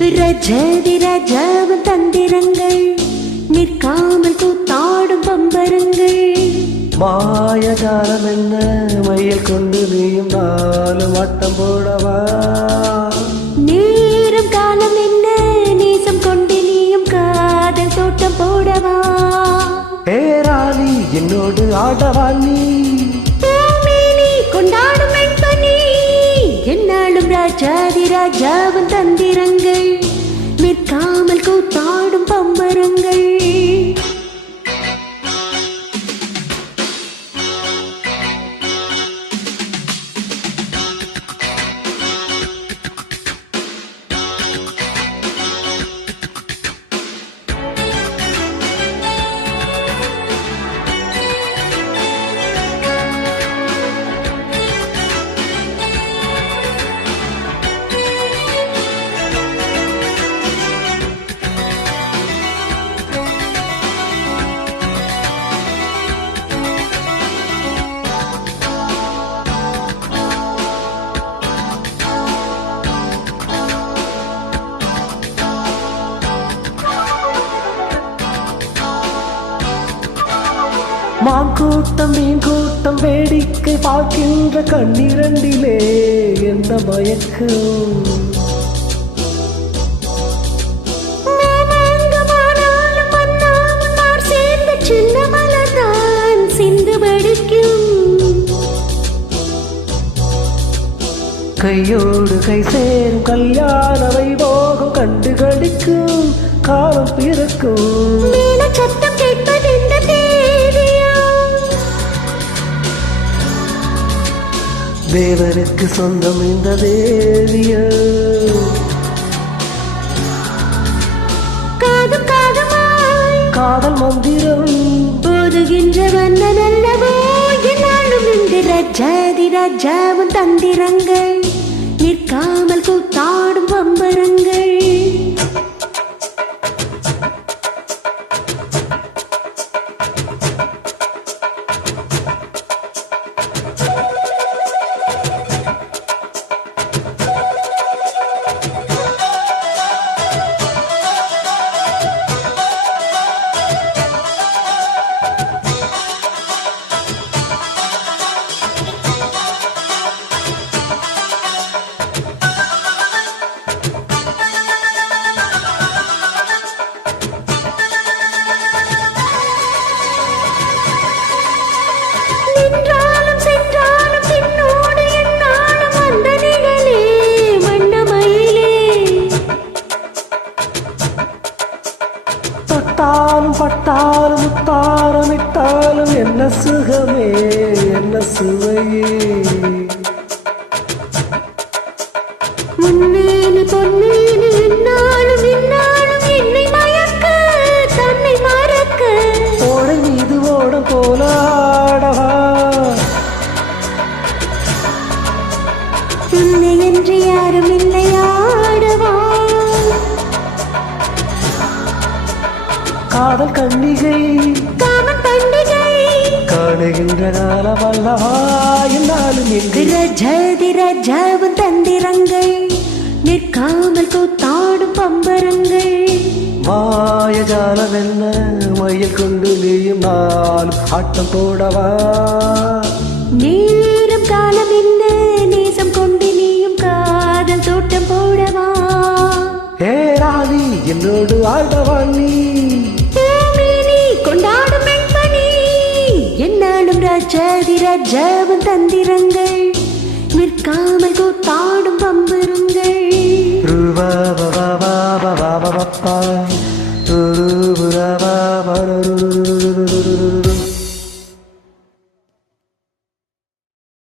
ரஜதி ராஜாவின் தந்திரங்கள் நிற்காமல் கூத்தாடும் பம்பரங்கள். மாயஜாலம் என்ன மயில் கொண்டு நீயும் நாளும் வட்டம் போடவா? நேரம் காலம் என்ன நேசம் கொண்டு நீயும் காதல் தோட்டம் போடவா? பேராளி என்னோடு ஆடவா நீ? பூமேனி கொண்டாடும் வெண்பனி என்னாலும் ராஜாதி ராஜாவின் தந்திரங்கள் நிற்காமல் கூத்தாடும் பம்பரங்கள். மாங்கூட்டம் மீன் கூட்டம் வேடிக்கை பார்க்கின்ற கண்ணிரண்டிலே என்ன மயக்கம்? கையோடு கை சேரும் கல்யாண வைபோகம் கண்டு கடிக்கும் காலம் பிறக்கும். சத்தம் கேட்பது தேவனுக்கு சொந்தம் இந்த தேவிய. காதும் காதமாய் காதல் மந்திரம் போதுகின்ற மன்னன் அல்லவோ என்னாலும் இந்த ரஜாதி ராஜாவின் தந்திரங்கள் நிற்காமல் கூத்தாடும் பம்பரங்கள். பட்டாலும் பட்டாலும் முத்தாரம் இட்டாலும் என்ன சுகமே என்ன சுவையே. முன்னேனி பொன்னேனி என்னாலும் என்னாலும் என்னை மயக்க தன்னை மறக்க. ஓட மீது ஓட போலாடவா? உன்னை என்று யாரும் இல்லையாடவா? காதல் கண்ணிகை காமன் பண்டிகை காணுகின்ற காலம் அல்லவா என்னாலும் எங்கு. ரஜதி ராஜாவின் தந்திரங்கள் நிற்காமல் கூத்தாடும் பம்பரங்கள். மாயஜாலம் என்ன மயில் கொண்டு நீயும் நாளும் ஆட்டம் போடவா? நேரம் காலம் என்ன நேசம் கொண்டு நீயும் காதல் தோட்டம் போடவா? ஏராளி என்னோடு ஆடவா நீ? பூமேனி கொண்டாடும் வெண்பனி என்னாலும் ராஜாதி ராஜாவின் தந்திரங்கள் நிற்காமல் கூத்தாடும் பம்பரங்கள். ரூபா